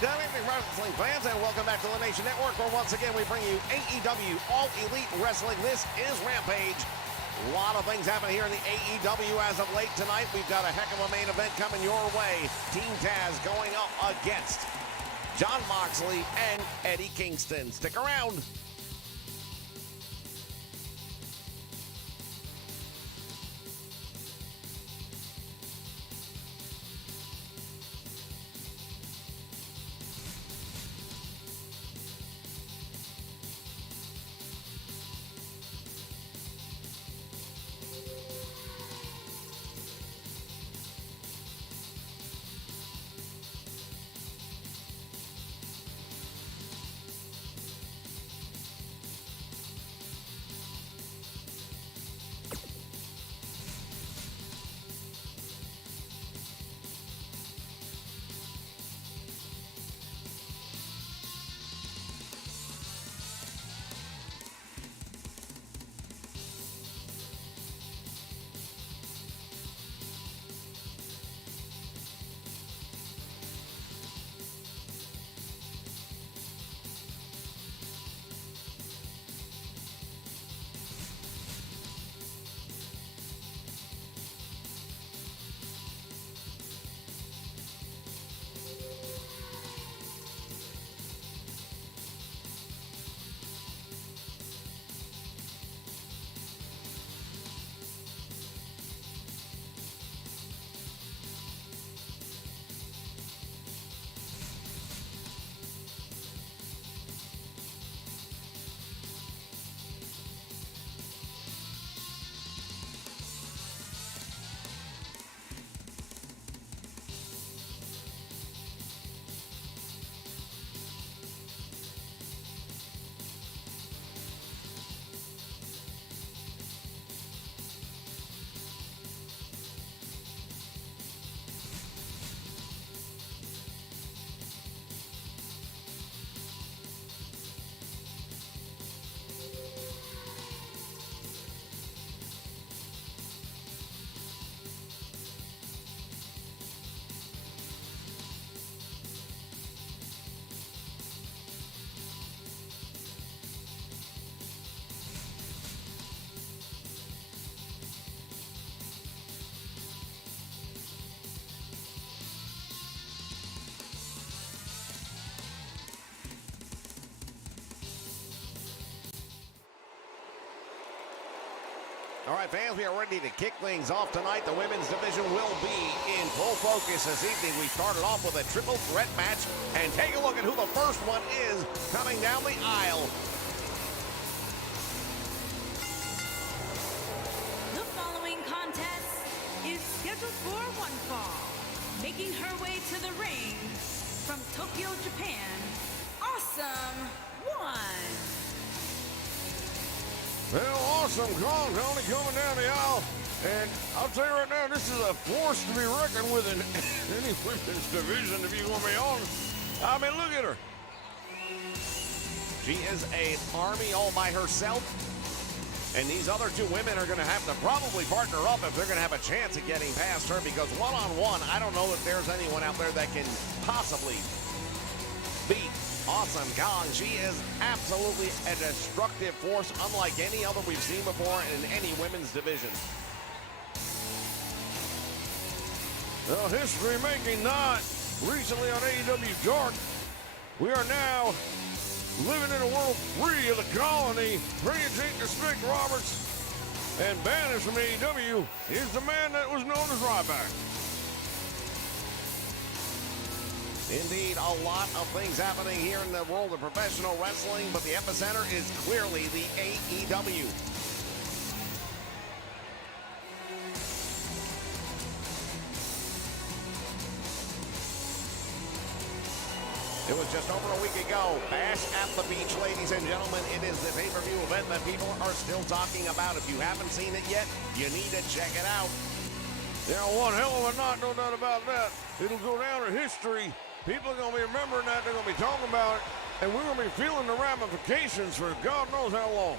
Good evening, wrestling fans, and welcome back to the Nation Network, where once again we bring you AEW All Elite Wrestling. This is Rampage. A lot of things happen here in the AEW as of late tonight. We've got a heck of a main event coming your way. Team Taz going up against Jon Moxley and Eddie Kingston. Stick around. All right, fans, we are ready to kick things off tonight. The women's division will be in full focus this evening. We started off with a triple threat match, and take a look at who the first one is coming down the aisle. The following contest is scheduled for one fall. Making her way to the ring from Tokyo, Japan, Awesome One. Well, Awesome Kong only coming down the aisle, and I'll tell you right now, this is a force to be reckoned with in any women's division, if you want me honest. I mean, look at her. She is an army all by herself, and these other two women are going to have to probably partner up if they're going to have a chance at getting past her, because one-on-one, I don't know if there's anyone out there that can possibly beat Awesome Kong. She is absolutely a destructive force, unlike any other we've seen before in any women's division. Well, history-making night recently on AEW Dark. We are now living in a world free of the colony. Bringing Jake the Snake Roberts and banished from AEW is the man that was known as Ryback. Indeed, a lot of things happening here in the world of professional wrestling, but the epicenter is clearly the AEW. It was just over a week ago. Bash at the Beach, ladies and gentlemen. It is the pay-per-view event that people are still talking about. If you haven't seen it yet, you need to check it out. Yeah, one hell of a night, no doubt about that. It'll go down in history. People are going to be remembering that. They're going to be talking about it. And we're going to be feeling the ramifications for God knows how long.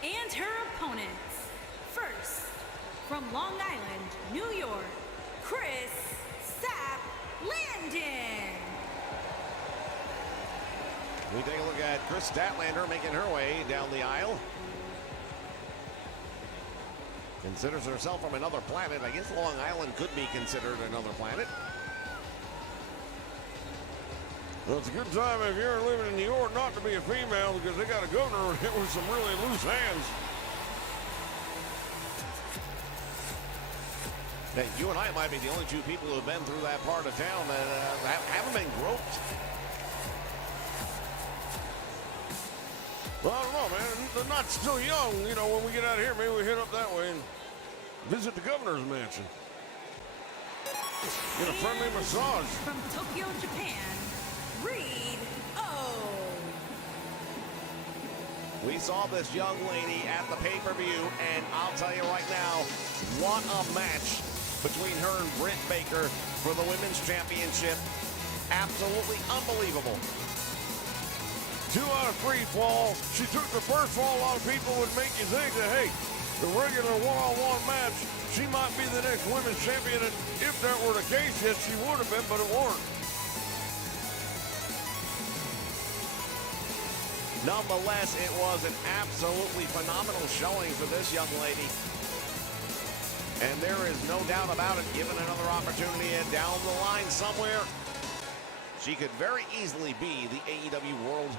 And her opponents. First, from Long Island, New York, Chris Sapp Landon. We take a look at Chris Statlander making her way down the aisle. Considers herself from another planet. I guess Long Island could be considered another planet. Well, it's a good time if you're living in New York not to be a female, because they got a governor with some really loose hands. Hey, you and I might be the only two people who have been through that part of town that haven't been groped. Well, I don't know, man. They're not still young. You know, when we get out of here, maybe we head up that way and visit the governor's mansion. Get a friendly massage. From Tokyo, Japan, Reed O. We saw this young lady at the pay-per-view, and I'll tell you right now, what a match between her and Britt Baker for the Women's Championship. Absolutely unbelievable. 2 out of 3 fall. She took the first fall. A lot of people would make you think that, hey, the regular one-on-one match, she might be the next women's champion. And if that were the case, yes, she would have been, but it weren't. Nonetheless, it was an absolutely phenomenal showing for this young lady. And there is no doubt about it, given another opportunity and down the line somewhere, she could very easily be the AEW World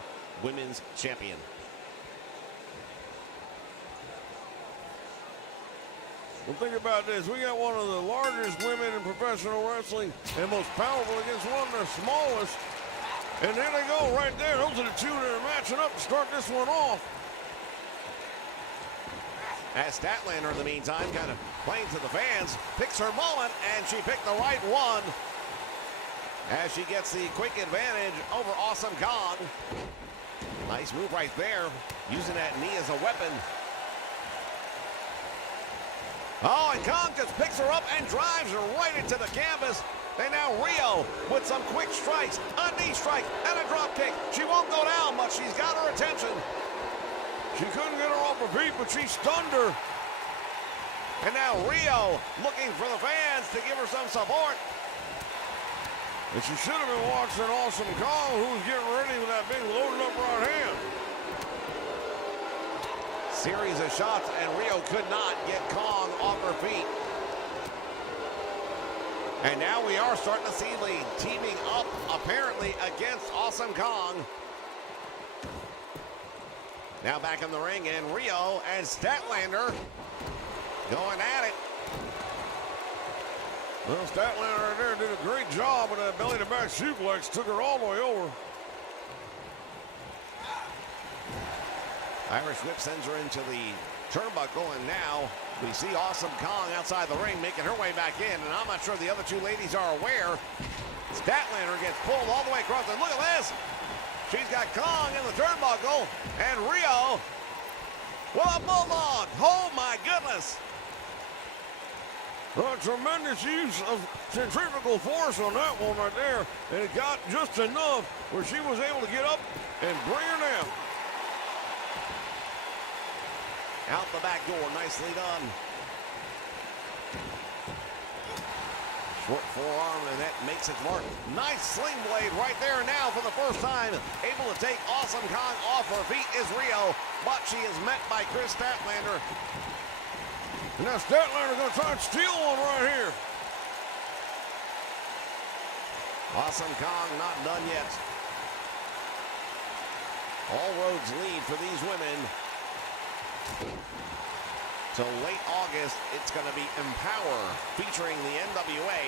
Women's Champion. Well, think about this. We got one of the largest women in professional wrestling and most powerful against one of the smallest. And there they go right there. Those are the two that are matching up to start this one off. As Statlander, in the meantime, kind of playing to the fans, picks her moment, and she picked the right one. As she gets the quick advantage over Awesome Kong. Nice move right there, using that knee as a weapon. Oh, and Kong just picks her up and drives her right into the canvas. And now Rio with some quick strikes, a knee strike, and a drop kick. She won't go down, but she's got her attention. She couldn't get her off her feet, but she stunned her. And now Rio looking for the fans to give her some support. And she should have been watching Awesome Kong, who was getting ready with that big loaded up right hand. Series of shots, and Rio could not get Kong off her feet. And now we are starting to see Lee teaming up, apparently, against Awesome Kong. Now back in the ring, and Rio and Statlander going at it. Well, Statlander right there did a great job with that belly-to-back suplex. Took her all the way over. Irish whip sends her into the turnbuckle, and now we see Awesome Kong outside the ring making her way back in, and I'm not sure the other two ladies are aware. Statlander gets pulled all the way across, and look at this. She's got Kong in the turnbuckle, and Rio, what a bulldog. Oh my goodness. A tremendous use of centrifugal force on that one right there, and it got just enough where she was able to get up and bring her down. Out the back door, nicely done. Short forearm, and that makes its mark. Nice sling blade right there now for the first time. Able to take Awesome Kong off her feet is Rio, but she is met by Chris Statlander. And now Statlander going to try and steal one right here. Awesome Kong not done yet. All roads lead for these women. Till late August, it's going to be Empower featuring the NWA.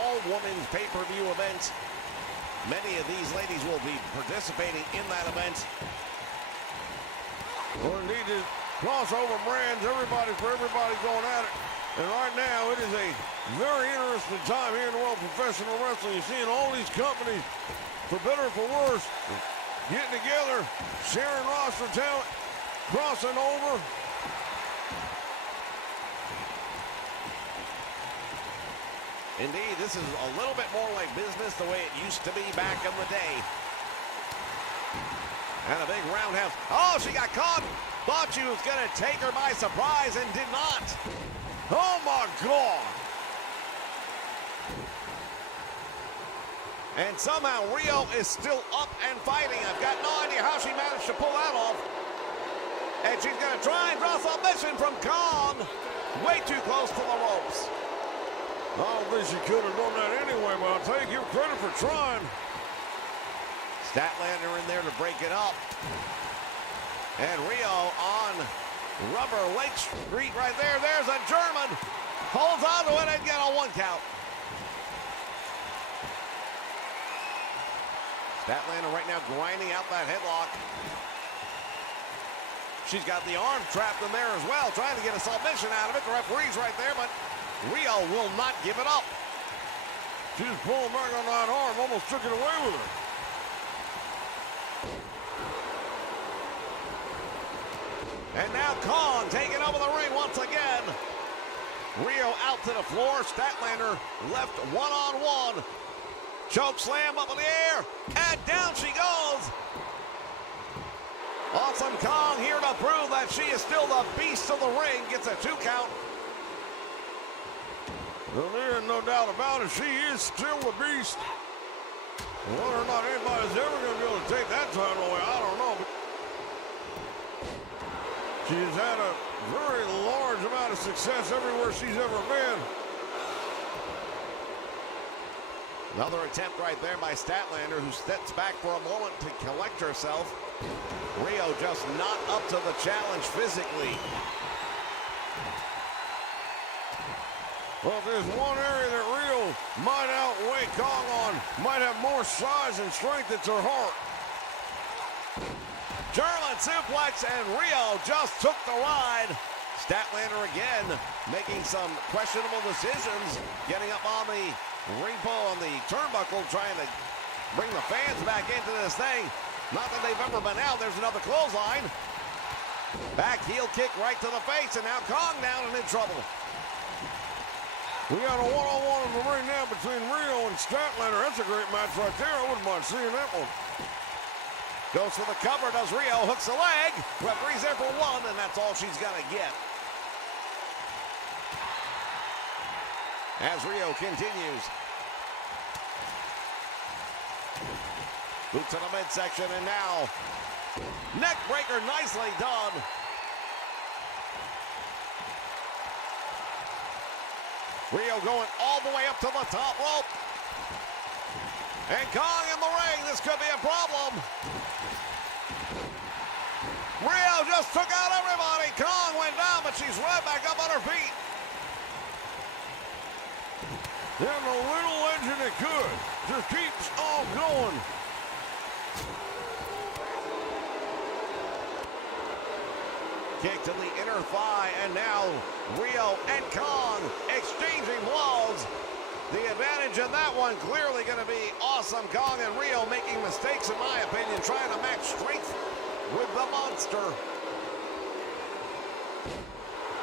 All women's pay-per-view event. Many of these ladies will be participating in that event. Well, indeed, the crossover brands, everybody going at it. And right now, it is a very interesting time here in the world of professional wrestling. You're seeing all these companies, for better or for worse, getting together, sharing roster talent, crossing over. Indeed, this is a little bit more like business the way it used to be back in the day. And a big roundhouse. Oh, she got caught. Thought she was going to take her by surprise and did not. Oh, my God. And somehow Rio is still up and fighting. I've got no idea how she managed to pull that off. And she's going to try and draw submission from Kong. Way too close to the ropes. I don't think she could have done that anyway, but I'll take you credit for trying. Statlander in there to break it up. And Rio on rubber Lake Street right there. There's a German. Holds on to it and get a 1 count. Statlander right now grinding out that headlock. She's got the arm trapped in there as well, trying to get a submission out of it. The referee's right there, but Rio will not give it up. She's pulling back on that arm, almost took it away with her. And now Kong taking over the ring once again. Rio out to the floor. Statlander left one-on-one. Choke slam up in the air, and down she goes. Awesome Kong here to prove that she is still the beast of the ring. Gets a 2 count. Well, there is no doubt about it. She is still the beast. Whether or not anybody's ever going to be able to take that title away, I don't know. But she's had a very large amount of success everywhere she's ever been. Another attempt right there by Statlander, who steps back for a moment to collect herself. Rio just not up to the challenge physically. Well, if there's one area that Rio might outweigh Kong on, might have more size and strength, it's her heart. German suplex, and Rio just took the ride. Statlander again making some questionable decisions, getting up on the ring pole on the turnbuckle, trying to bring the fans back into this thing. Not that they've ever been out. There's another clothesline. Back heel kick right to the face, and now Kong down and in trouble. We got a one-on-one in the ring now between Rio and Statlander. That's a great match right there. I wouldn't mind seeing that one. Goes for the cover, does Rio, hooks the leg. Referee's there for 1, and that's all she's gonna get. As Rio continues. Boot to the midsection, and now neck breaker, nicely done. Rio going all the way up to the top rope. And Kong in the ring, this could be a problem. Rio just took out everybody. Kong went down, but she's right back up on her feet. There's a little engine that could. Just keeps on going. Kick to the inner thigh, and now Rio and Kong exchanging blows. The advantage in that one clearly going to be Awesome Kong, and Rio making mistakes, in my opinion, trying to match strength with the monster.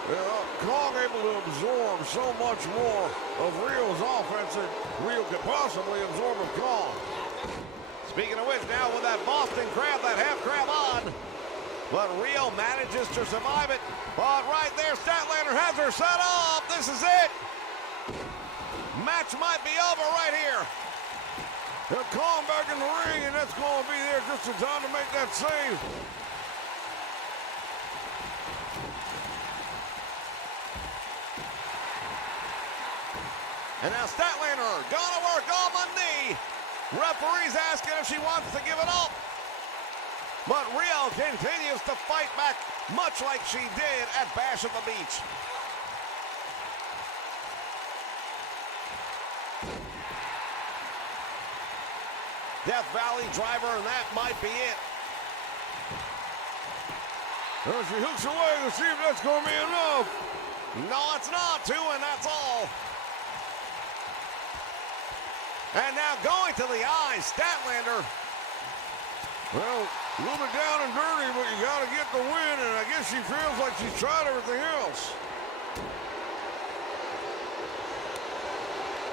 Yeah, Kong able to absorb so much more of Rio's offense than Rio could possibly absorb of Kong. Speaking of which, now with that Boston Crab, that half crab on, but Rio manages to survive it. But right there, Statlander has her set up. This is it. Match might be over right here. They're Kong back in the ring, and that's going to be there just in time to make that save. And now Statlander gonna work on the knee. Referee's asking if she wants to give it up. But Rio continues to fight back, much like she did at Bash at the Beach. Death Valley driver, and that might be it. Well, she hooks away to see if that's going to be enough. No, it's not. 2, and that's all. And now going to the eyes, Statlander. Well, a little bit down and dirty, but you got to get the win, and I guess she feels like she's tried everything else.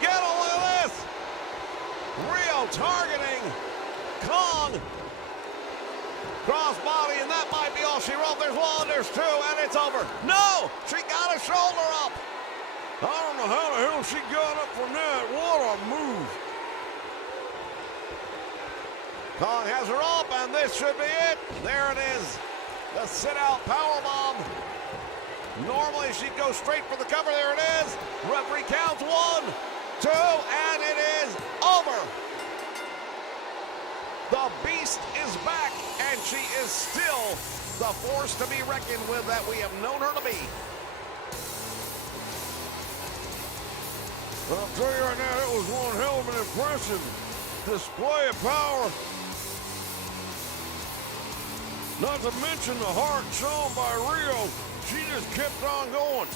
Get a look at this. Rio targeting Kong. Crossbody, and that might be all she wrote. There's 1, there's 2, and it's over. No, she got a shoulder up. I don't know how the hell she got up from that. What a move. Kong has her up, and this should be it. There it is. The sit-out powerbomb. Normally, she'd go straight for the cover. There it is. Referee counts 1, 2, and it is over. The Beast is back, and she is still the force to be reckoned with that we have known her to be. I'll tell you right now, it was one hell of an impressive display of power. Not to mention the heart shown by Rio. She just kept on going.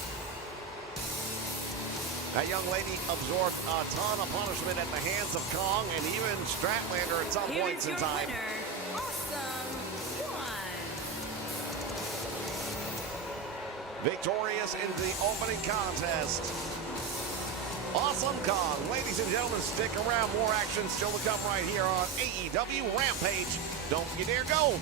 That young lady absorbed a ton of punishment at the hands of Kong and even Statlander at some points in time. Winner, Awesome One. Victorious in the opening contest. Awesome Kong. Ladies and gentlemen, stick around. More action still to come right here on AEW Rampage. Don't you dare go.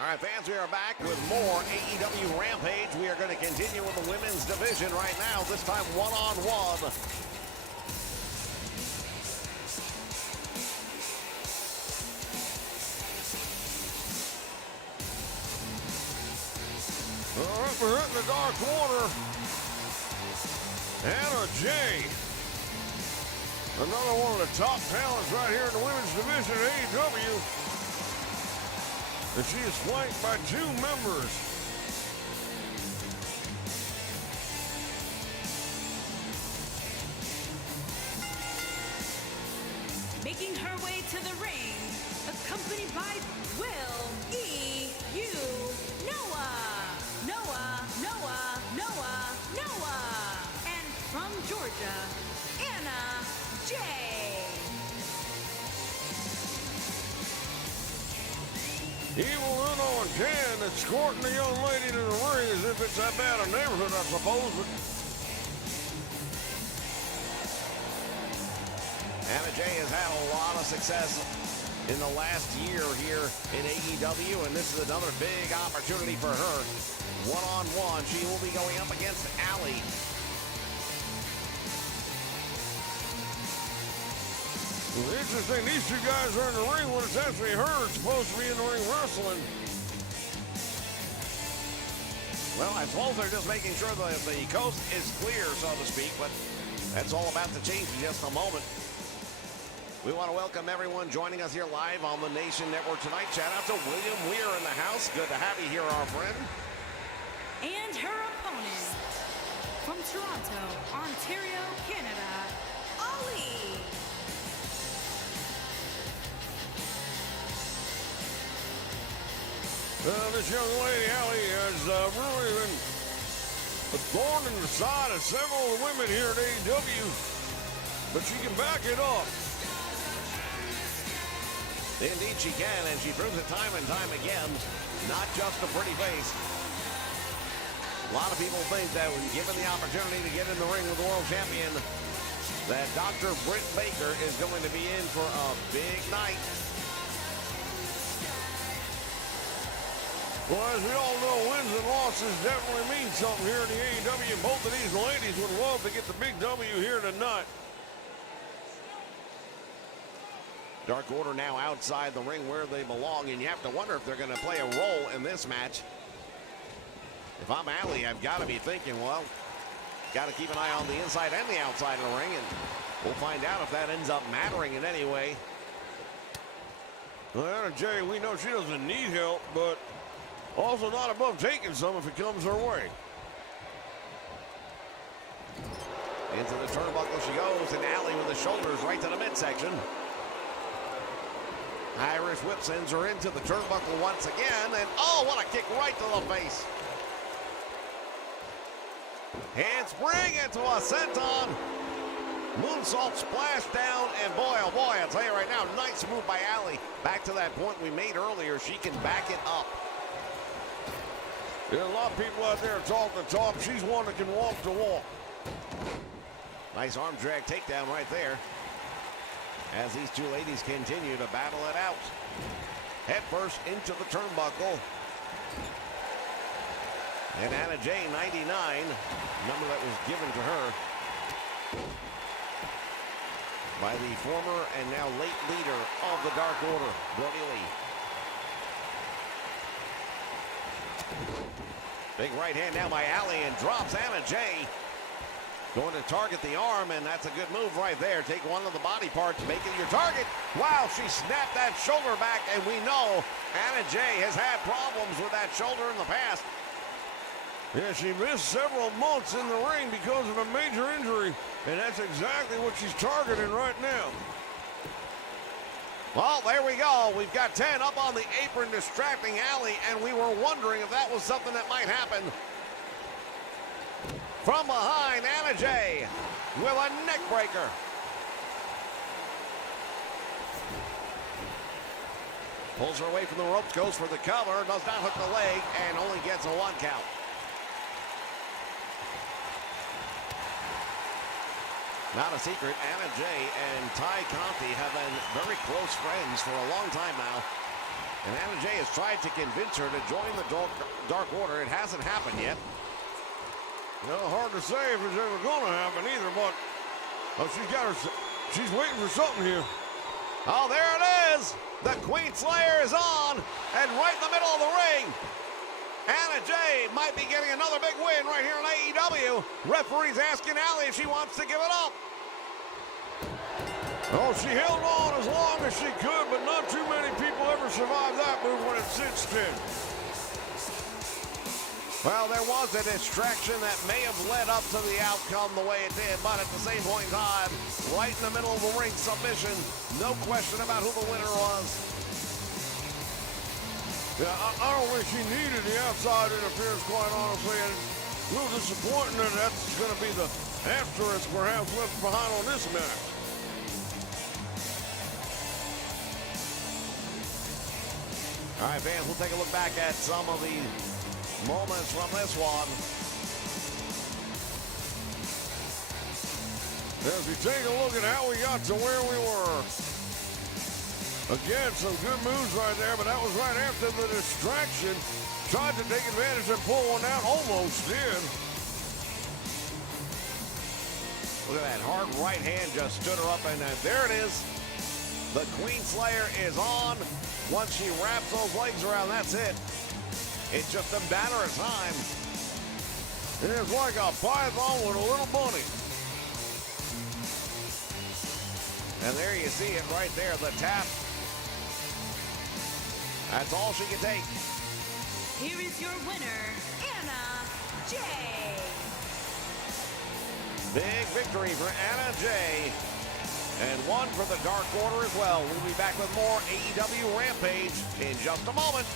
All right, fans, we are back with more AEW Rampage. We are going to continue with the women's division right now, this time one-on-one. Representing the dark corner, Anna Jay. Another one of the top talents right here in the women's division at AEW. And she is flanked by 2 members. Making her way to the ring, accompanied by Will E.U. Noah. Noah. And from Georgia, Anna Jay. Evil Uno and Jan escorting the young lady to the ring as if it's that bad a neighborhood, I suppose. But Anna Jay has had a lot of success in the last year here in AEW, and this is another big opportunity for her. One-on-one, she will be going up against Allie. well, interesting, these 2 guys are in the ring when it's actually her supposed to be in the ring wrestling. Well, I suppose they're just making sure that the coast is clear, so to speak, but that's all about to change in just a moment. We want to welcome everyone joining us here live on the Nation Network tonight. Shout out to William Weir in the house. Good to have you here, our friend. And her opponent, from Toronto, Ontario, Canada, Ali. Well, this young lady, Ali, has really been a thorn in the side of several of the women here at AEW, but she can back it up. Indeed she can, and she proves it time and time again. Not just a pretty face. A lot of people think that when given the opportunity to get in the ring with the world champion, that Dr. Britt Baker is going to be in for a big night. Well, as we all know, wins and losses definitely mean something here in the AEW. Both of these ladies would love to get the big W here tonight. Dark Order now outside the ring where they belong, and you have to wonder if they're going to play a role in this match. If I'm Ali, I've got to be thinking, well, got to keep an eye on the inside and the outside of the ring, and we'll find out if that ends up mattering in any way. Well, Anna Jay, we know she doesn't need help, but also not above taking some if it comes her way. Into the turnbuckle she goes, and Ali with the shoulders right to the midsection. Irish whip sends her into the turnbuckle once again, and oh, what a kick right to the face. Handspring into a senton. Moonsault splash down, and boy, oh boy, I'll tell you right now, nice move by Ali. Back to that point we made earlier, she can back it up. There's a lot of people out there talk the talk. She's one that can walk the walk. Nice arm drag takedown right there, as these two ladies continue to battle it out. Head first into the turnbuckle. And Anna Jay, 99, number that was given to her by the former and now late leader of the Dark Order, Brody Lee. Big right hand now by Ali, and drops Anna Jay. Going to target the arm, and that's a good move right there. Take one of the body parts, make it your target. Wow, she snapped that shoulder back, and we know Anna Jay has had problems with that shoulder in the past. Yeah, she missed several months in the ring because of a major injury, and that's exactly what she's targeting right now. Well, there we go. We've got 10 up on the apron distracting Ali, and we were wondering if that was something that might happen. From behind, Anna Jay with a neck breaker. Pulls her away from the ropes, goes for the cover, does not hook the leg, and only gets a 1 count. Not a secret, Anna Jay and Ty Conti have been very close friends for a long time now. And Anna Jay has tried to convince her to join the Dark Order. It hasn't happened yet. Well, hard to say if it's ever going to happen either, but she's waiting for something here. Oh, there it is. The Queen Slayer is on, and right in the middle of the ring, Anna Jay might be getting another big win right here in AEW. Referee's asking Ali if she wants to give it up. Oh, she held on as long as she could, but not too many people ever survive that move when it sits 10. Well, there was a distraction that may have led up to the outcome the way it did, but at the same point in time, right in the middle of the ring submission, no question about who the winner was. Yeah, I don't think she needed the outside interference, quite honestly, and a little disappointing that that's going to be the asterisk perhaps left behind on this match. All right, fans, we'll take a look back at some of the moments from this one. As we take a look at how we got to where we were. Again, some good moves right there, but that was right after the distraction. Tried to take advantage and pull one out, almost did. Look at that hard right hand just stood her up, and there it is. The Queen Slayer is on. Once she wraps those legs around, that's it. It's just a matter of time. It's like a python with a little bunny. And there you see it right there, the tap. That's all she can take. Here is your winner, Anna Jay. Big victory for Anna Jay. And one for the Dark Order as well. We'll be back with more AEW Rampage in just a moment.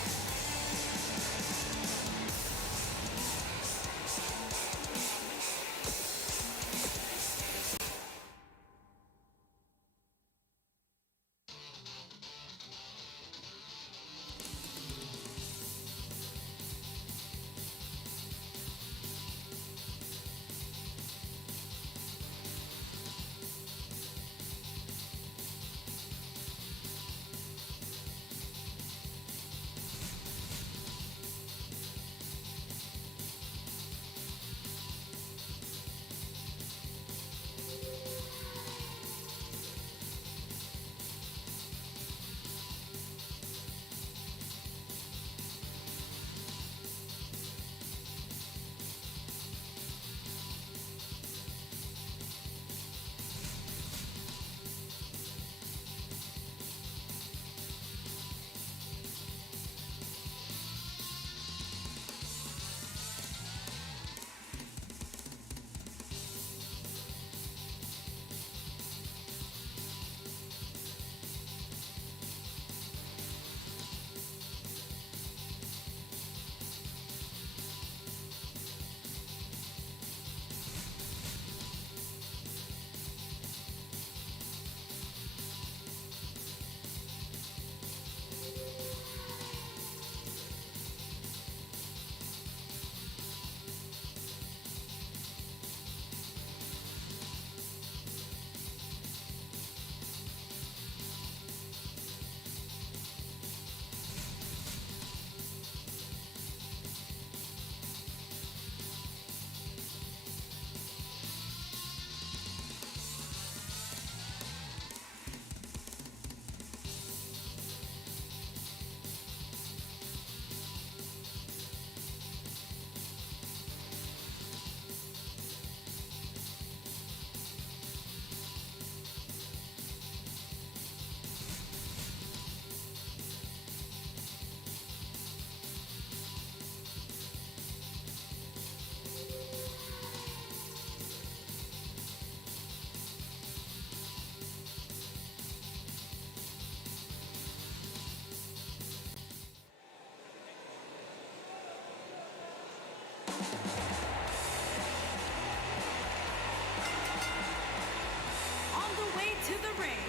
On the way to the ring,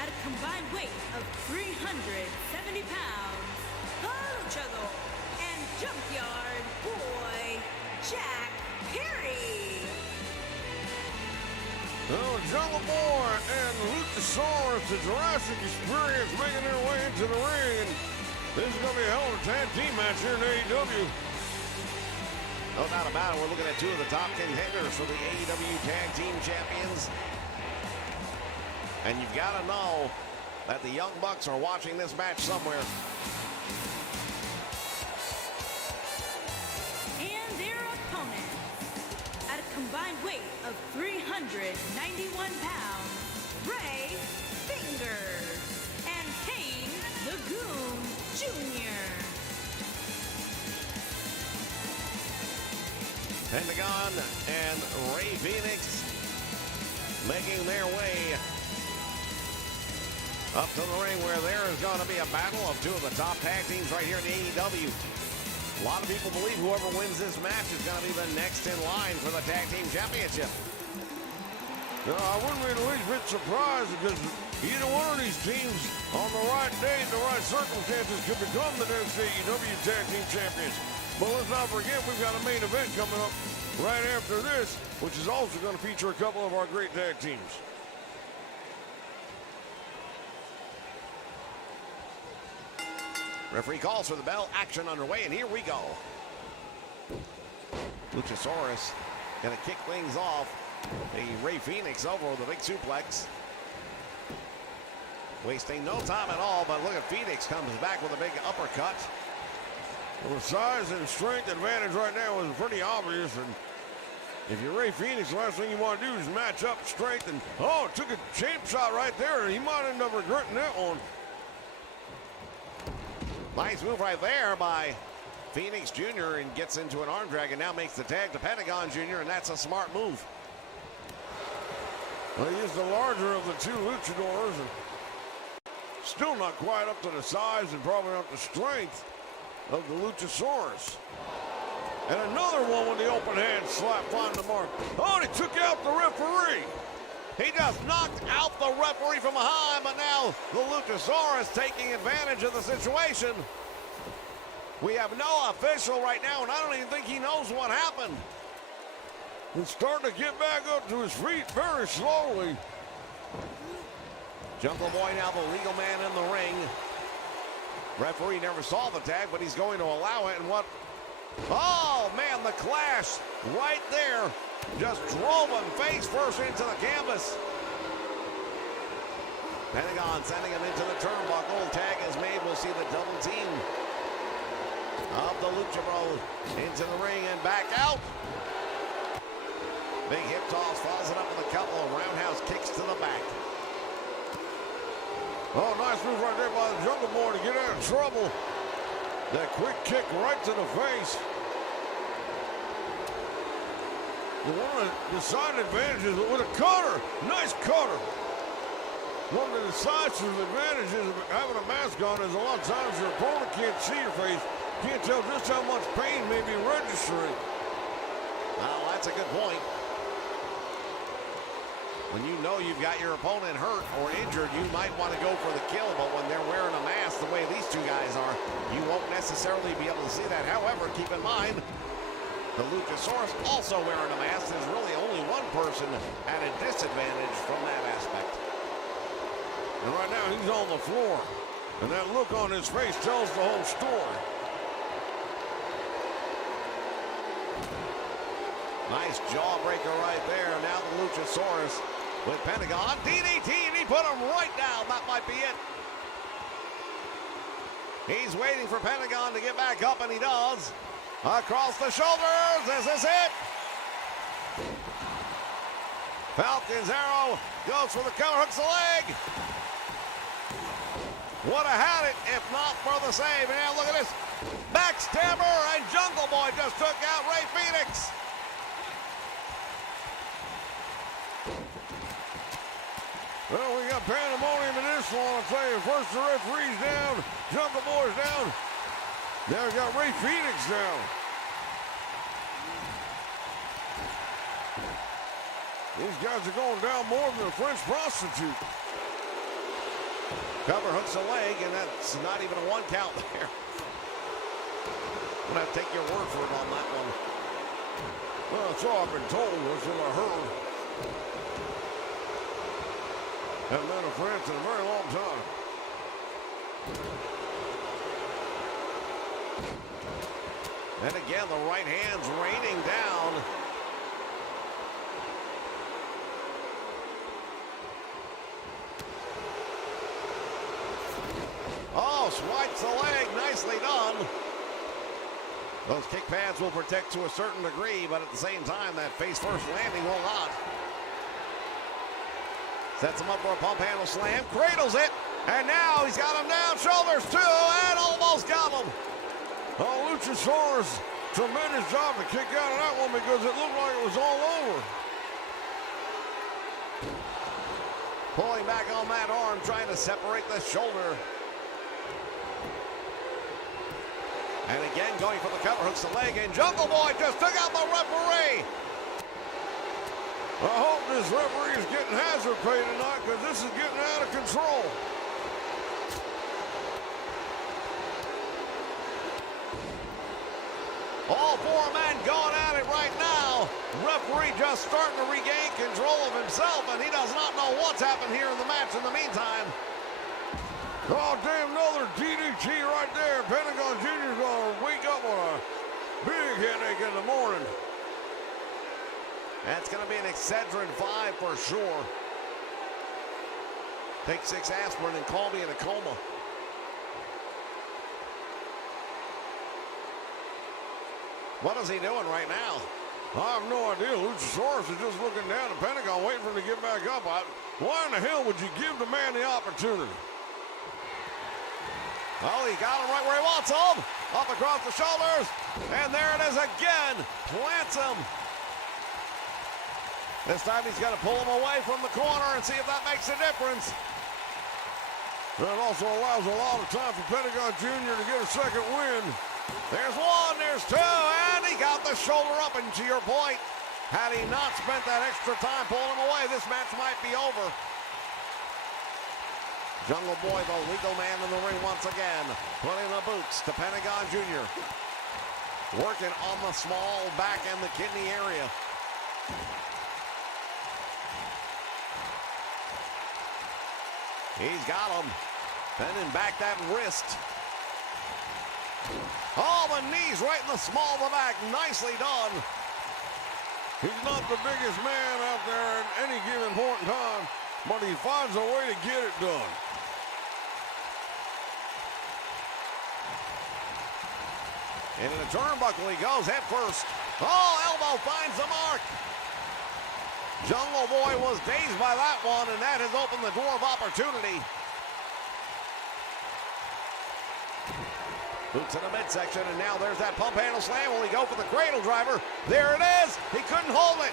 at a combined weight of 370 pounds, luchador and junkyard boy, Jack Perry. Well, Jungle Boy and Luchasaurus, the Jurassic Experience, making their way into the ring. And this is going to be a hell of a tag team match here in AEW. No doubt about it. We're looking at two of the top contenders for the AEW Tag Team Champions. And you've got to know that the Young Bucks are watching this match somewhere. And their opponent, at a combined weight of 391 pounds, Ray Fingers and Kane the Goon Jr. Pentagon and Ray Phoenix making their way up to the ring where there is going to be a battle of two of the top tag teams right here in the AEW. A lot of people believe whoever wins this match is going to be the next in line for the Tag Team Championship. No, I wouldn't be the least bit surprised because either one of these teams on the right day and the right circumstances could become the next AEW Tag Team Champions. But let's not forget we've got a main event coming up right after this, which is also going to feature a couple of our great tag teams. Referee calls for the bell. Action underway, and here we go. Luchasaurus going to kick things off. The Ray Phoenix over with a big suplex. Wasting no time at all, but look at Phoenix comes back with a big uppercut. Well, the size and strength advantage right now is pretty obvious, and If you're Ray Phoenix, the last thing you want to do is match up strength. And, oh, took a champ shot right there. He might end up regretting that one. Nice move right there by Phoenix Jr. and gets into an arm drag and now makes the tag to Pentagon Jr. and that's a smart move. Well, he is the larger of the two luchadors and still not quite up to the size and probably not the strength of the Luchasaurus. And another one with the open hand slap, find the mark. Oh, and he took out the referee. He just knocked out the referee from behind, but now the Luchasaurus taking advantage of the situation. We have no official right now, and I don't even think he knows what happened. He's starting to get back up to his feet very slowly. Jungle Boy now the legal man in the ring. Referee never saw the tag, but he's going to allow it. And what? Oh, man, the clash right there just drove him face first into the canvas. Pentagon sending him into the turnbuckle. Tag is made. We'll see the double team of the Lucha Bros into the ring and back out. Big hip toss, follows it up with a couple of roundhouse kicks to the back. Oh, nice move right there by the Jungle Boy to get out of trouble. That quick kick right to the face. One of the decided advantages with a cutter. Nice cutter. One of the decisive advantages of having a mask on is a lot of times your opponent can't see your face. Can't tell just how much pain may be registering. Well, that's a good point. When you know you've got your opponent hurt or injured, you might want to go for the kill, but when they're wearing a mask the way these two guys are, you won't necessarily be able to see that. However, keep in mind, the Luchasaurus also wearing a mask. There's really only one person at a disadvantage from that aspect. And right now, he's on the floor. And that look on his face tells the whole story. Nice jawbreaker right there. Now the Luchasaurus with Pentagon. DDT, and he put him right down. That might be it. He's waiting for Pentagon to get back up, and he does. Across the shoulders. This is it. Falcon's arrow goes for the cover, hooks the leg. Would have had it if not for the save. And now look at this. Backstabber, and Jungle Boy just took out Ray Phoenix. Well, we got pandemonium in this one, I'll tell you. First the referee's down, Jungle Boy's down. Now we got Ray Phoenix down. These guys are going down more than a French prostitute. Cover hooks a leg, and that's not even a one count there. I'm gonna have to take your word for it on that one. Well, that's all I've been told, that's what I heard. Haven't been to France in a very long time. And again, the right hand's raining down. Oh, swipes the leg. Nicely done. Those kick pads will protect to a certain degree, but at the same time, that face-first landing will not. Sets him up for a pump handle slam, cradles it, and now he's got him down, shoulders too, and almost got him. Oh, Luchasaurus, tremendous job to kick out of that one because it looked like it was all over. Pulling back on that arm, trying to separate the shoulder. And again, going for the cover, hooks the leg, and Jungle Boy just took out the referee. I hope this referee is getting hazard pay tonight because this is getting out of control. All four men going at it right now. Referee just starting to regain control of himself, and he does not know what's happened here in the match in the meantime. Oh, damn, another DDT right there. Pentagon Jr.'s going to wake up with a big headache in the morning. That's going to be an Excedrin 5 for sure. Take 6 aspirin and call me in a coma. What is he doing right now? I have no idea. Luchasaurus is just looking down at Pentagon, waiting for him to get back up. Why in the hell would you give the man the opportunity? Oh, he got him right where he wants him. Up across the shoulders. And there it is again. Plants him. This time he's got to pull him away from the corner and see if that makes a difference. That also allows a lot of time for Pentagon Jr. to get a second win. There's one, there's two, and he got the shoulder up. And to your point, had he not spent that extra time pulling him away, this match might be over. Jungle Boy, the legal man in the ring once again, putting the boots to Pentagon Jr. Working on the small back and the kidney area. He's got him. Bending back that wrist. Oh, the knees right in the small of the back. Nicely done. He's not the biggest man out there at any given point in time, but he finds a way to get it done. Into the turnbuckle he goes head first. Oh, elbow finds the mark. Jungle Boy was dazed by that one, and that has opened the door of opportunity. Boots in the midsection, and now there's that pump handle slam. Will he go for the cradle driver? There it is. He couldn't hold it.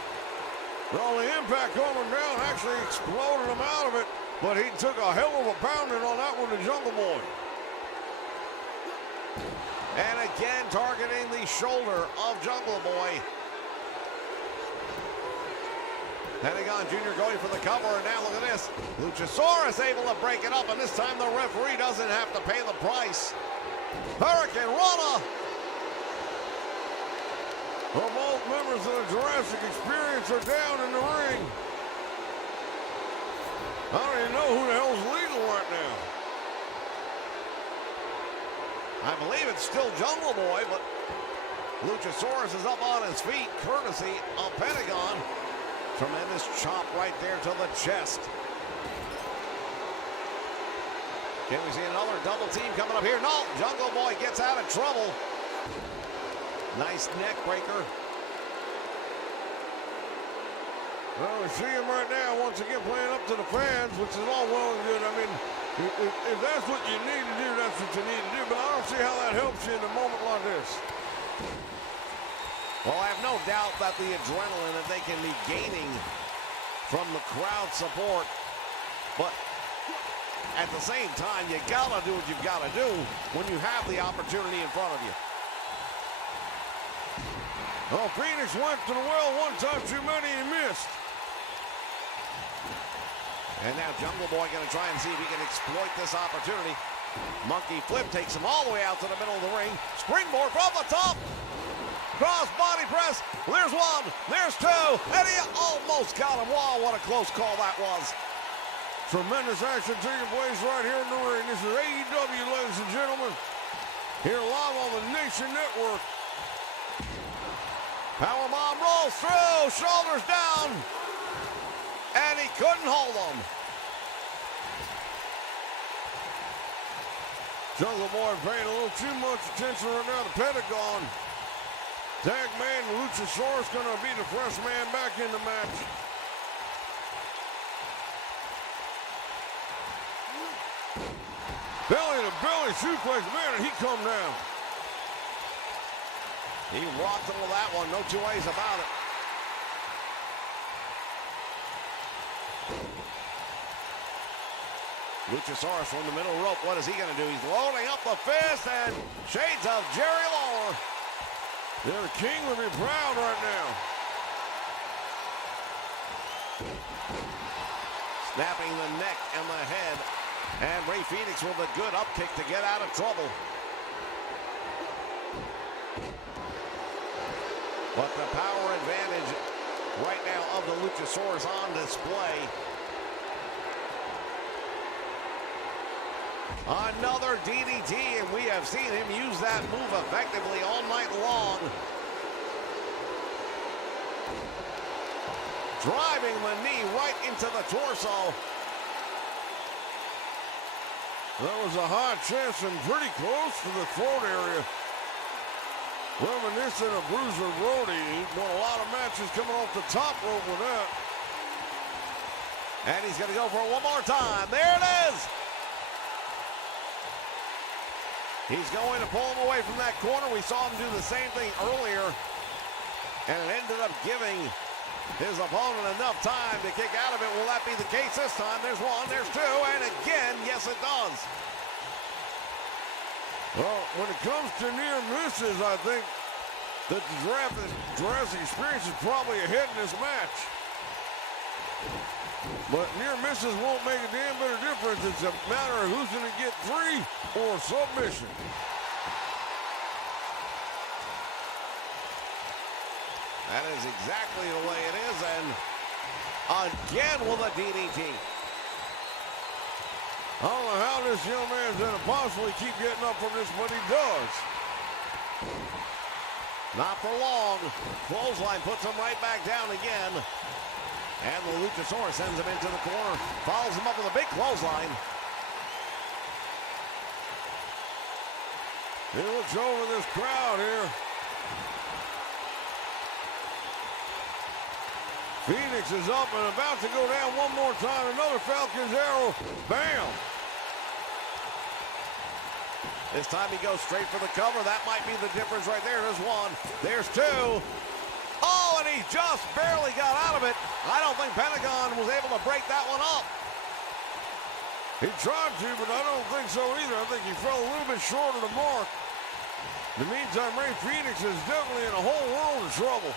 Well, the impact coming down actually exploded him out of it, but he took a hell of a pounding on that one to Jungle Boy. And again, targeting the shoulder of Jungle Boy. Pentagon Jr. going for the cover, and now look at this. Luchasaurus able to break it up, and this time the referee doesn't have to pay the price. Hurricane Rana. Well, both members of the Jurassic Experience are down in the ring. I don't even know who the hell's legal right now. I believe it's still Jungle Boy, but Luchasaurus is up on his feet, courtesy of Pentagon. Tremendous chop right there to the chest. Can we see another double team coming up here? No, Jungle Boy gets out of trouble. Nice neck breaker. Well, we see him right now once again playing up to the fans, which is all well and good. I mean, if that's what you need to do, that's what you need to do. But I don't see how that helps you in a moment like this. Well, I have no doubt that the adrenaline that they can be gaining from the crowd support, but at the same time, you gotta do what you've gotta do when you have the opportunity in front of you. Oh, Phoenix went to the well one time too many, he missed. And now Jungle Boy gonna try and see if he can exploit this opportunity. Monkey flip takes him all the way out to the middle of the ring. Springboard from the top. Cross body press. There's one. There's two. And he almost got him. Wow, what a close call that was. Tremendous action taking place right here in the ring. This is AEW, ladies and gentlemen. Here live on the Nation Network. Powerbomb rolls through. Shoulders down. And he couldn't hold him. Jungle Boy paying a little too much attention right now to Pentagon. Tag man Luchasaurus going to be the first man back in the match. Belly to belly suplex, man, and he come down. He rocked him with that one, no two ways about it. Luchasaurus from the middle rope, what is he going to do? He's loading up the fist, and shades of Jerry Lawler. Yeah, the King would be proud right now. Snapping the neck and the head. And Ray Phoenix with a good up kick to get out of trouble. But the power advantage right now of the Luchasaurus on display. Another DDT, and we have seen him use that move effectively all night long. Driving the knee right into the torso. That was a high chest and pretty close to the throat area. Reminiscent of Bruiser Brody. He won a lot of matches coming off the top rope with that. And he's going to go for it one more time. There it is. He's going to pull him away from that corner. We saw him do the same thing earlier. And it ended up giving his opponent enough time to kick out of it. Will that be the case this time? There's one, there's two, and again, yes it does. Well, when it comes to near misses, I think that the Jurassic Experience is probably ahead in this match. But near misses won't make a damn bit of difference. It's a matter of who's going to get 3 or submission. That is exactly the way it is, and again with a DDT. I don't know how this young man's going to possibly keep getting up from this, but he does. Not for long. Clothesline puts him right back down again. And the Luchasaurus sends him into the corner. Follows him up with a big clothesline. He looks over this crowd here. Phoenix is up and about to go down one more time. Another Falcon's arrow. Bam! This time he goes straight for the cover. That might be the difference right there. There's one. There's two. Oh, and he just barely got out of it. I don't think Pentagon was able to break that one up. He tried to, but I don't think so either. I think he fell a little bit short of the mark. In the meantime, Ray Phoenix is definitely in a whole world of trouble.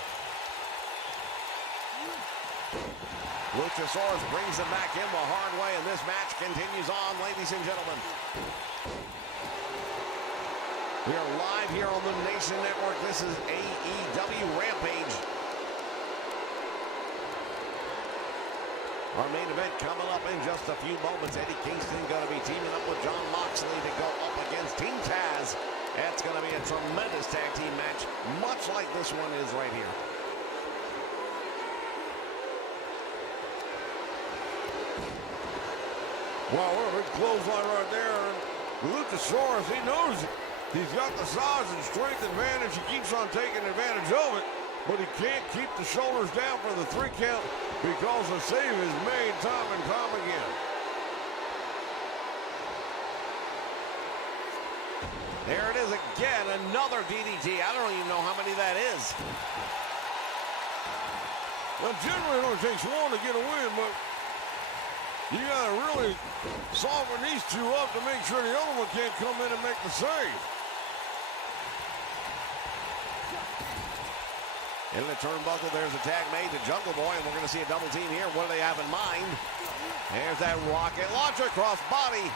Luchasaurus brings him back in the hard way, and this match continues on, ladies and gentlemen. We are live here on the Nation Network. This is AEW Rampage. Our main event coming up in just a few moments. Eddie Kingston going to be teaming up with John Moxley to go up against Team Taz. That's going to be a tremendous tag team match, much like this one is right here. Wow, what a big clothesline right there. Luchasaurus, he knows it. He's got the size and strength advantage. He keeps on taking advantage of it, but he can't keep the shoulders down for the 3 count because the save is made time and time again. There it is again, another DDT. I don't even know how many that is. Well, generally it only takes one to get a win, but you gotta really soften these two up to make sure the other one can't come in and make the save. In the turnbuckle, there's a tag made to Jungle Boy, and we're going to see a double team here. What do they have in mind? There's that rocket launcher cross body.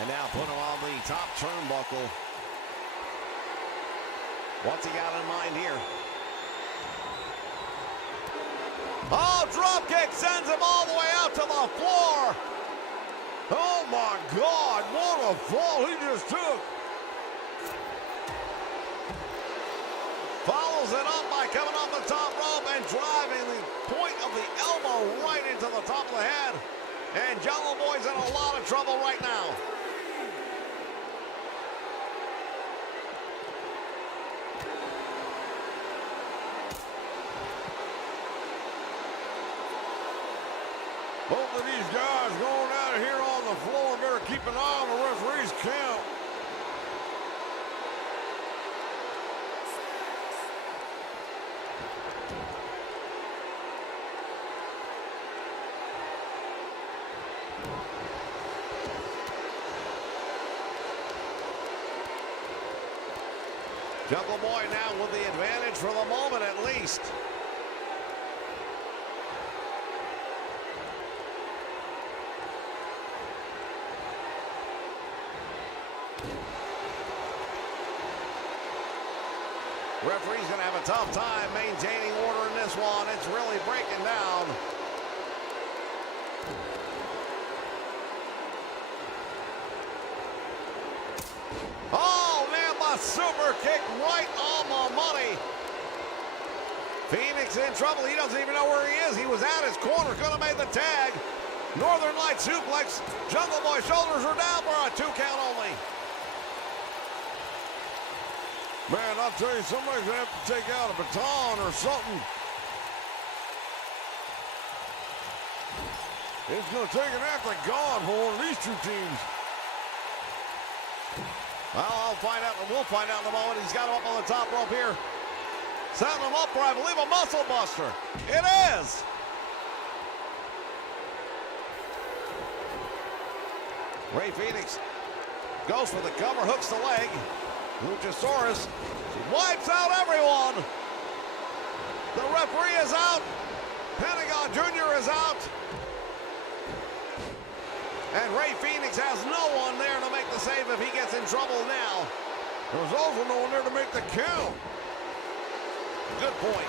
And now put him on the top turnbuckle. What's he got in mind here? Oh, drop kick sends him all the way out to the floor. Oh my God, what a fall he just took. Follows it up by coming off the top rope and driving the point of the elbow right into the top of the head. And Jungle Boy's in a lot of trouble right now. Both of these guys going out of here on the floor. Better keep an eye on the referee's count. Jungle Boy now with the advantage for the moment at least. Referee's going to have a tough time maintaining order in this one. It's really breaking down. Oh, man, my super kick right on the money. Phoenix in trouble. He doesn't even know where he is. He was at his corner, could have made the tag. Northern Light suplex. Jungle Boy shoulders are down for a 2 count only. Man, I'll tell you, somebody's going to have to take out a baton or something. It's going to take an athlete gone for one of these two teams. Well, I'll find out. We'll find out in a moment. He's got him up on the top rope here. Setting him up for, I believe, a muscle buster. It is. Ray Phoenix goes for the cover, hooks the leg. Luchasaurus wipes out everyone. The referee is out. Pentagon Jr. is out. And Ray Phoenix has no one there to make the save if he gets in trouble now. There's also no one there to make the count. Good point.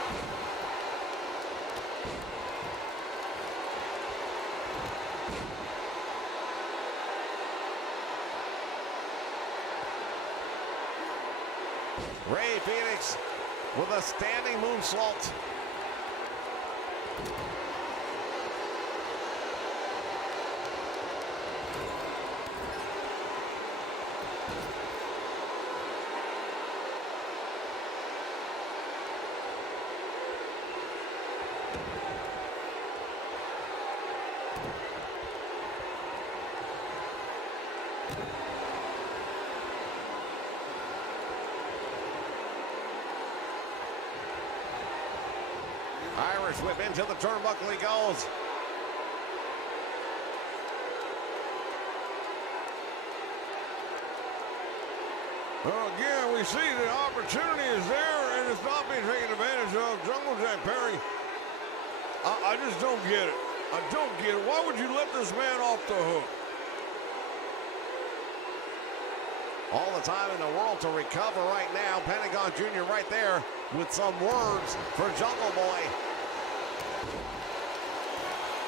Ray Phoenix with a standing moonsault. Irish whip into the turnbuckle he goes. Well, again, we see the opportunity is there, and it's not being taken advantage of. Jungle Jack Perry, I just don't get it. I don't get it. Why would you let this man off the hook? All the time in the world to recover right now. Pentagon Jr. right there with some words for Jungle Boy.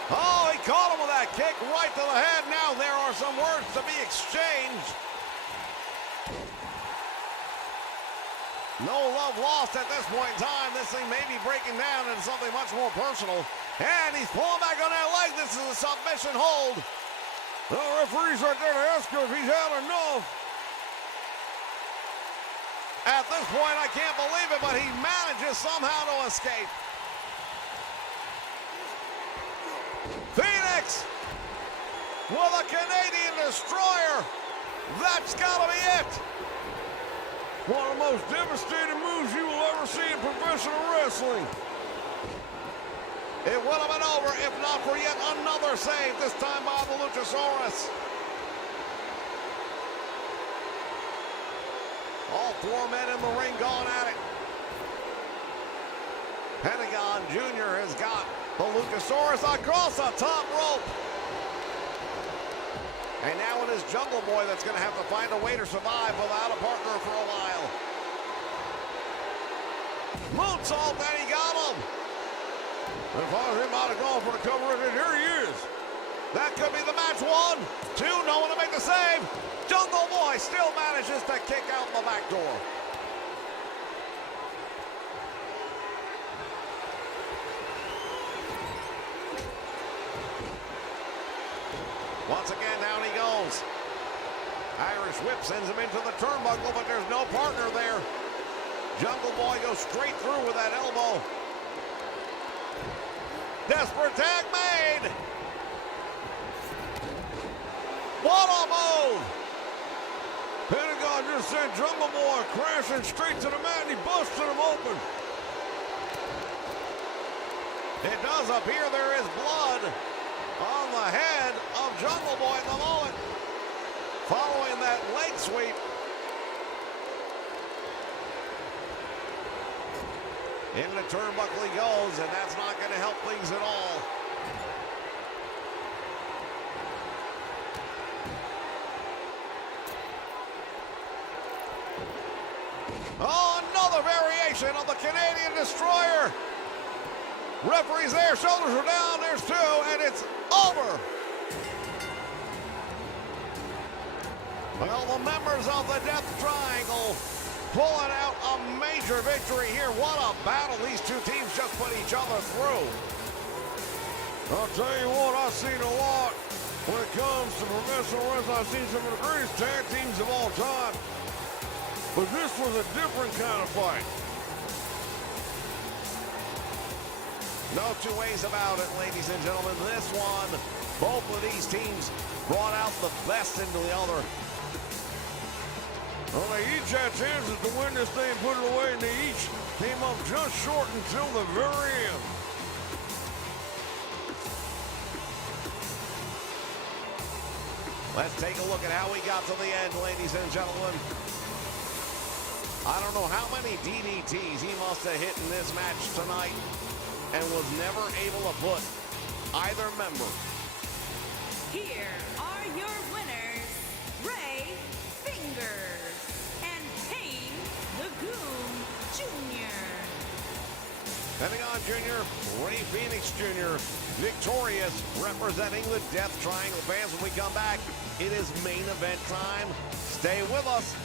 Oh, he caught him with that kick right to the head. Now there are some words to be exchanged. No love lost at this point in time. This thing may be breaking down into something much more personal. And he's pulling back on that leg. This is a submission hold. The referee's right there to ask him if he's had enough. At this point, I can't believe it, but he manages somehow to escape. Phoenix with a Canadian destroyer. That's got to be it. One of the most devastating moves you will ever see in professional wrestling. It would have been over if not for yet another save, this time by the Luchasaurus. All four men in the ring going at it. Pentagon Jr. has got the Luchasaurus across the top rope. And now it is Jungle Boy that's going to have to find a way to survive without a partner for a while. Moonsault, and he got him. If I was him, I'd have gone for the cover, and here he is. That could be the match. 1, 2, no one to make the save. Jungle Boy still manages to kick out the back door. Once again, down he goes. Irish whip sends him into the turnbuckle, but there's no partner there. Jungle Boy goes straight through with that elbow. Desperate tag made. What a move. Pentagon just sent Jungle Boy crashing straight to the mat, and he busted him open. It does appear there is blood on the head of Jungle Boy at the moment, following that leg sweep. In the turnbuckle he goes, and that's not going to help things at all. Oh, another variation of the Canadian Destroyer. Referee's there, shoulders are down, there's 2, and it's over. Well, the members of the Death Triangle pulling out a major victory here. What a battle these two teams just put each other through. I'll tell you what, I've seen a lot when it comes to professional wrestling. I've seen some of the greatest tag teams of all time. But this was a different kind of fight. No two ways about it, ladies and gentlemen. This one, both of these teams brought out the best in the other. Well, they each had chances to win this thing, put it away, and they each came up just short until the very end. Let's take a look at how we got to the end, ladies and gentlemen. I don't know how many DDTs he must have hit in this match tonight and was never able to put either member. Here are your winners, Ray Fingers and Kane the Goon Jr. Heading on, Junior, Ray Phoenix Jr., victorious, representing the Death Triangle. Fans, when we come back, it is main event time. Stay with us.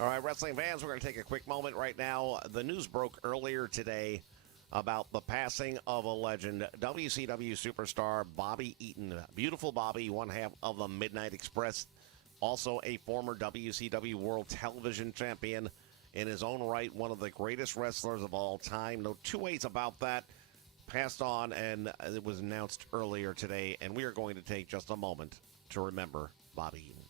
All right, wrestling fans, we're going to take a quick moment right now. The news broke earlier today about the passing of a legend, WCW superstar Bobby Eaton. Beautiful Bobby, one half of the Midnight Express, also a former WCW World Television Champion. In his own right, one of the greatest wrestlers of all time. No two ways about that. Passed on, and it was announced earlier today, and we are going to take just a moment to remember Bobby Eaton.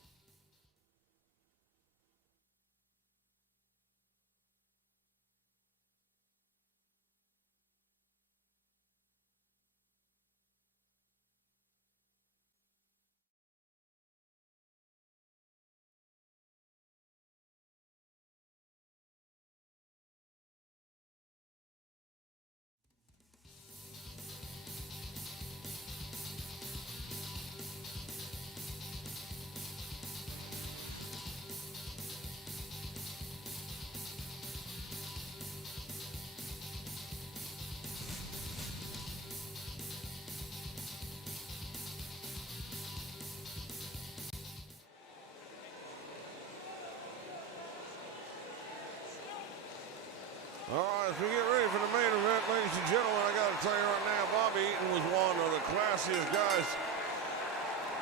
All right, as we get ready for the main event, ladies and gentlemen, I got to tell you right now, Bobby Eaton was one of the classiest guys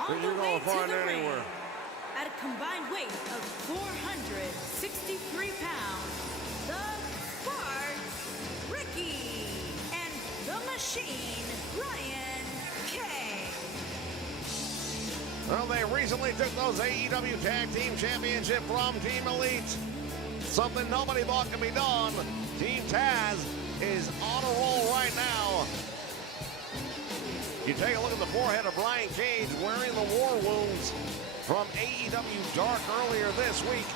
that you're going to find anywhere. At a combined weight of 463 pounds, the Spark, Ricky, and the Machine, Ryan K. Well, they recently took those AEW Tag Team Championship from Team Elite. Something nobody thought could be done. Team Taz is on a roll right now. You take a look at the forehead of Brian Cage wearing the war wounds from AEW Dark earlier this week.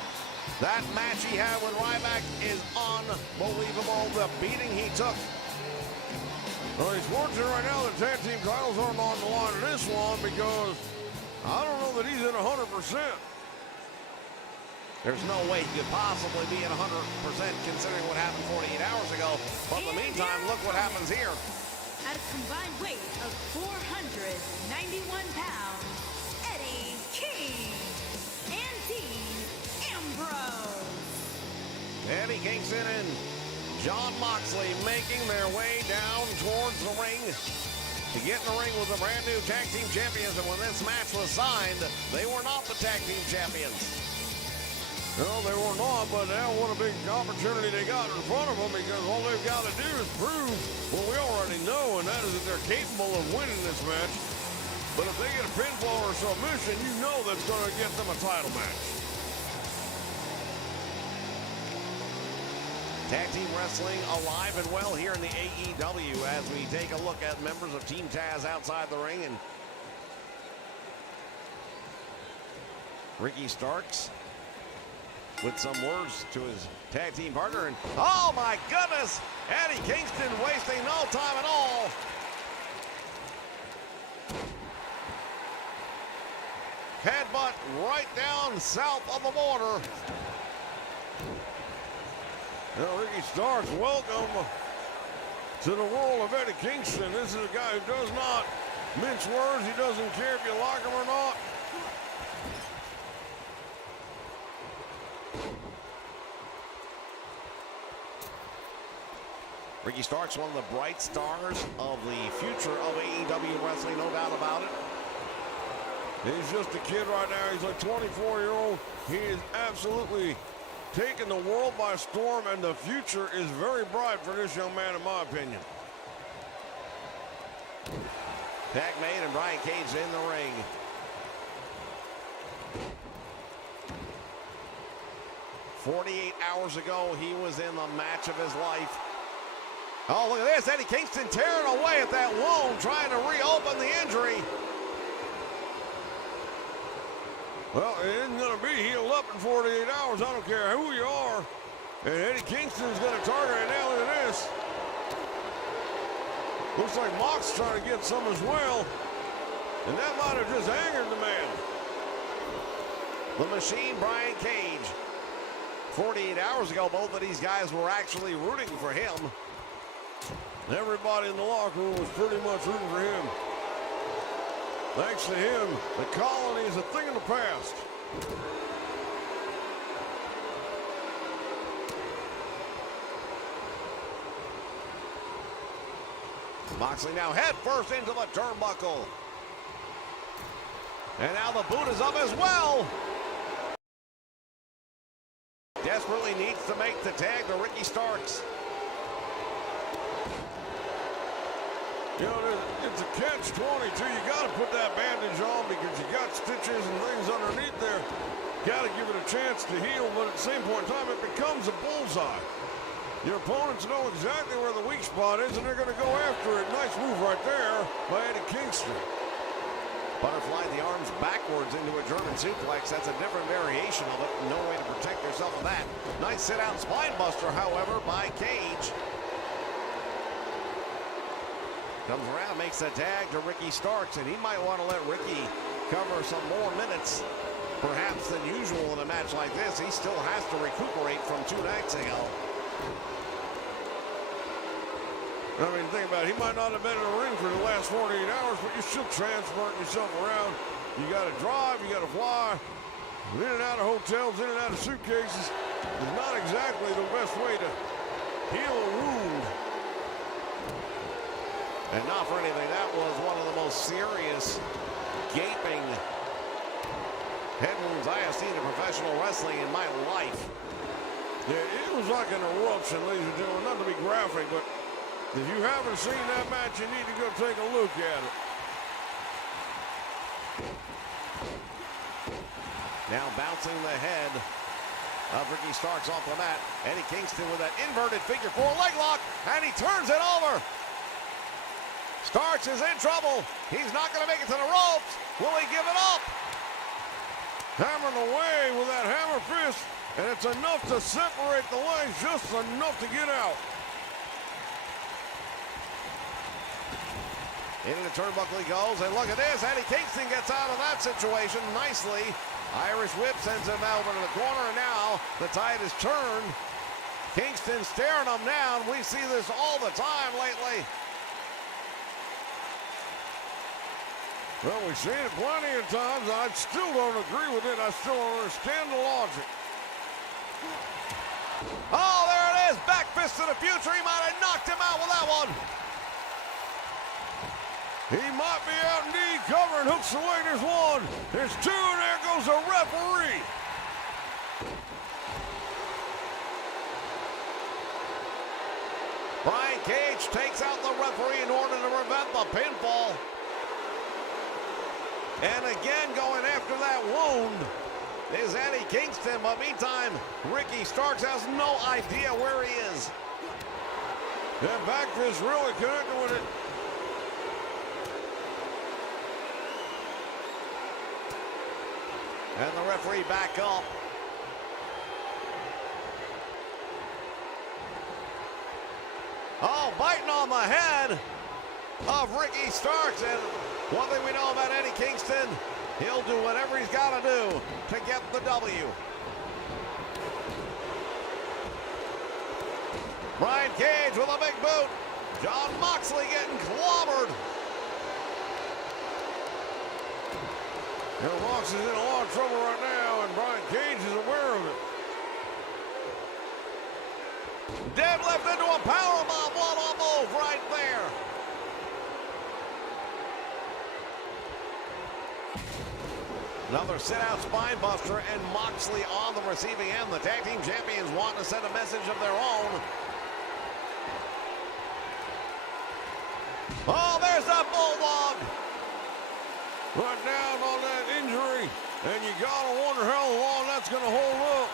That match he had with Ryback is unbelievable. The beating he took. Well, he's fortunate right now that tag team titles aren't on the line in this one because I don't know that he's at 100%. There's no way he could possibly be at 100% considering what happened 48 hours ago. But in the meantime, look what happens here. At a combined weight of 491 pounds, Eddie King and Dean Ambrose. Eddie Kingston and Jon Moxley making their way down towards the ring to get in the ring with the brand new tag team champions. And when this match was signed, they were not the tag team champions. No, they were not, but now what a big opportunity they got in front of them because all they've got to do is prove what we already know, and that is that they're capable of winning this match. But if they get a pinfall or submission, you know that's going to get them a title match. Tag team wrestling alive and well here in the AEW as we take a look at members of Team Taz outside the ring. And Ricky Starks with some words to his tag team partner. And oh my goodness, Eddie Kingston wasting no time at all. Headbutt right down south of the border. Now, Ricky Starks, welcome to the world of Eddie Kingston. This is a guy who does not mince words. He doesn't care if you like him or not. Ricky Starks, one of the bright stars of the future of AEW wrestling, no doubt about it. He's just a kid right now. He's a 24-year-old. He is absolutely taking the world by storm, and the future is very bright for this young man, in my opinion. Tag made and Brian Cage in the ring. "48 hours ago, he was in the match of his life. Oh, look at this. Eddie Kingston tearing away at that wound, trying to reopen the injury. Well, it isn't going to be healed up in 48 hours. I don't care who you are. And Eddie Kingston's going to target it now. Look at this. Looks like Mox trying to get some as well. And that might have just angered the man. The Machine, Brian Cage. 48 hours ago, both of these guys were actually rooting for him. Everybody in the locker room was pretty much rooting for him. Thanks to him, the colony is a thing of the past. Moxley now head first into the turnbuckle. And now the boot is up as well. Desperately needs to make the tag to Ricky Starks. You know, it's a catch-22. You got to put that bandage on because you got stitches and things underneath there. Got to give it a chance to heal, but at the same point in time, it becomes a bullseye. Your opponents know exactly where the weak spot is, and they're going to go after it. Nice move right there by Eddie Kingston. Butterfly the arms backwards into a German suplex. That's a different variation of it. No way to protect yourself from that. Nice sit-out spine buster, however, by Cage. Comes around, makes a tag to Ricky Starks, and he might want to let Ricky cover some more minutes, perhaps than usual in a match like this. He still has to recuperate from 2 nights ago. I mean, think about it. He might not have been in the ring for the last 48 hours, but you're still transferring yourself around. You got to drive, you got to fly, in and out of hotels, in and out of suitcases. It's not exactly the best way to heal a wound. And not for anything, that was one of the most serious gaping head wounds I have seen in professional wrestling in my life. Yeah, it was like an eruption, ladies and gentlemen. Not to be graphic, but if you haven't seen that match, you need to go take a look at it. Now bouncing the head of Ricky Starks off the mat. Eddie Kingston with that inverted figure four leg lock, and he turns it over. Starks is in trouble. He's not going to make it to the ropes. Will he give it up? Hammering away with that hammer fist, and it's enough to separate the legs, just enough to get out. Into the turnbuckle he goes, and look at this. Eddie Kingston gets out of that situation nicely. Irish whip sends him out over to the corner, and now the tide is turned. Kingston staring him down. We see this all the time lately. Well, we've seen it plenty of times. I still don't agree with it. I still don't understand the logic. Oh, there it is. Back fist to the future. He might have knocked him out with that one. He might be out indeed. Covering hooks away. There's one. There's two, and there goes the referee. Brian Cage takes out the referee in order to prevent the pinfall. And again, going after that wound is Eddie Kingston. But meantime, Ricky Starks has no idea where he is. That back fist really connected with it. And the referee back up. Oh, biting on the head of Ricky Starks. And one thing we know about Eddie Kingston, he'll do whatever he's got to do to get the W. Brian Cage with a big boot. Jon Moxley getting clobbered. Moxley's in a lot of trouble right now, and Brian Cage is aware of it. Deadlift into a powerbomb. What a move right there. Another sit-out spine buster, and Moxley on the receiving end. The tag team champions want to send a message of their own. Oh, there's that bulldog. Right down on that injury, and you gotta wonder how long that's gonna hold up.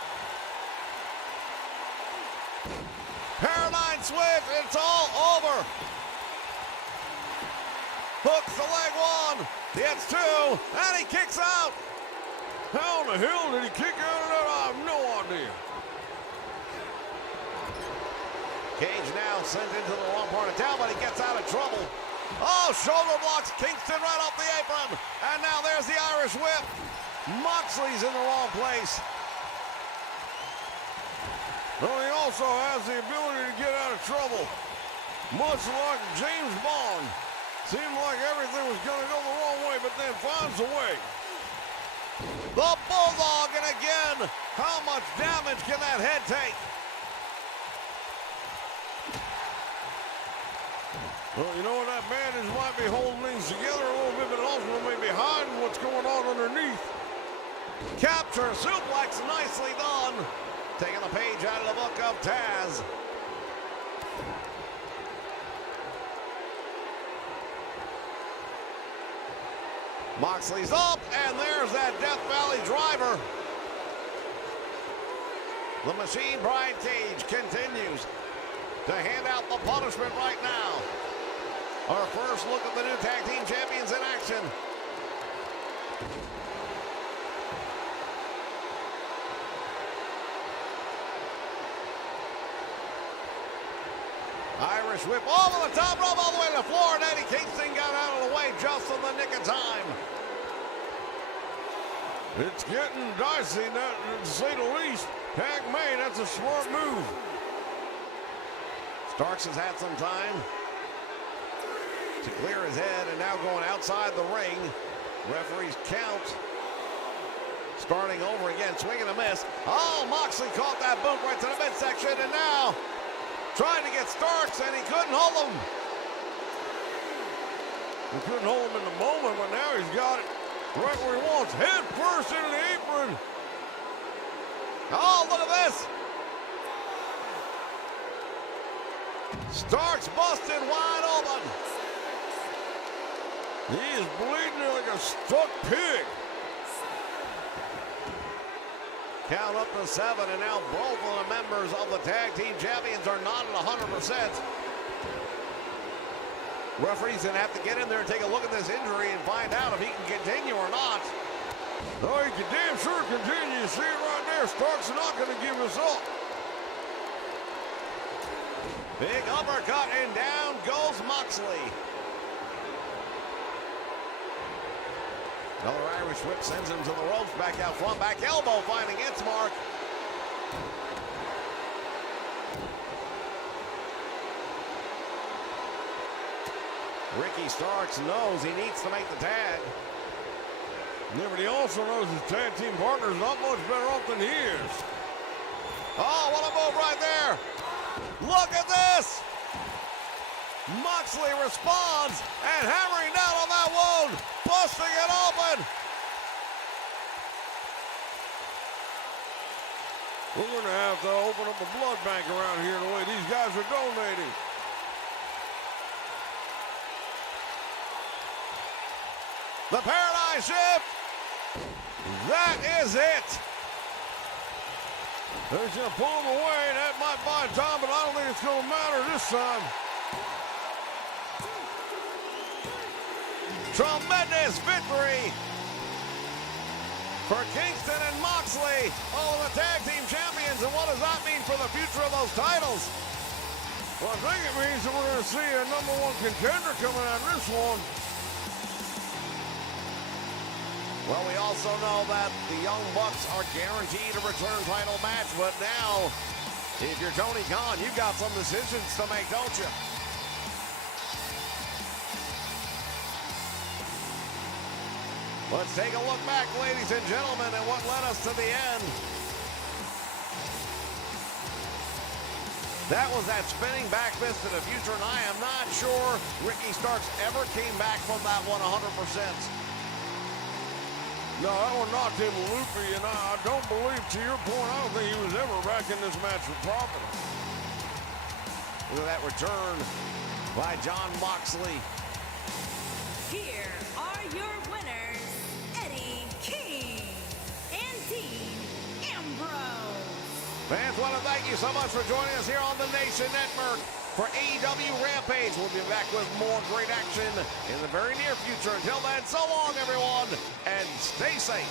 Paradigm switch, it's all over. Hooks the leg one, gets two, and he kicks out. How in the hell did he kick out of that? I have no idea. Cage now sent into the wrong part of town, but he gets out of trouble. Oh, shoulder blocks Kingston right off the apron. And now there's the Irish whip. Moxley's in the wrong place. Well, he also has the ability to get out of trouble. Much like James Bond. Seemed like everything was going to go the wrong way, but then finds a way. The Bulldog, and again, how much damage can that head take? Well, you know what, that bandage might be holding things together a little bit, but also may be hiding what's going on underneath. Capture suplex, nicely done. Taking a page out of the book of Taz. Moxley's up, and there's that Death Valley driver. The Machine, Brian Cage, continues to hand out the punishment right now. Our first look at the new tag team champions in action. Irish whip over the top rope, all the way to the floor, and Eddie Kingston got out of the way just in the nick of time. It's getting dicey, to say the least. Tag made, that's a smart move. Starks has had some time to clear his head, and now going outside the ring. Referee's count. Starting over again, swing and a miss. Oh, Moxley caught that boot right to the midsection, and now trying to get Starks, and he couldn't hold him. He couldn't hold him in the moment, but now he's got it right where he wants. Head first into the apron. Oh, look at this. Starks busted wide open. He is bleeding like a stuck pig. Count up to 7, and now both of the members of the tag team champions are not at 100%. Referee's gonna have to get in there and take a look at this injury and find out if he can continue or not. Oh, he can damn sure continue. You see it right there. Stark's not going to give us up. Big uppercut, and down goes Moxley. Another Irish whip sends him to the ropes, back out front, back elbow finding its mark. Ricky Starks knows he needs to make the tag. Yeah, but he also knows his tag team partner's not much better off than he is. Oh, what a move right there. Look at this. Moxley responds and hammering down on that wound, busting it open. We're going to have to open up a blood bank around here the way these guys are donating. The paradigm shift. That is it. They're going to pull him away. That might buy time, but I don't think it's going to matter this time. Tremendous victory for Kingston and Moxley, all of the tag team champions. And what does that mean for the future of those titles? Well, I think it means that we're going to see a #1 contender coming out of this one. Well, we also know that the Young Bucks are guaranteed a return title match, but now, if you're Tony Khan, you've got some decisions to make, don't you? Let's take a look back, ladies and gentlemen, at what led us to the end. That was that spinning back fist to the future, and I am not sure Ricky Starks ever came back from that one 100%. No, that one knocked him loopy, and I don't believe, to your point, I don't think he was ever back in this match with property. Look at that return by Jon Moxley. Here are your winners, Eddie King and Dean Ambrose. Fans, want to thank you so much for joining us here on the Nation Network for AEW Rampage. We'll be back with more great action in the very near future. Until then, so long, everyone, and stay safe.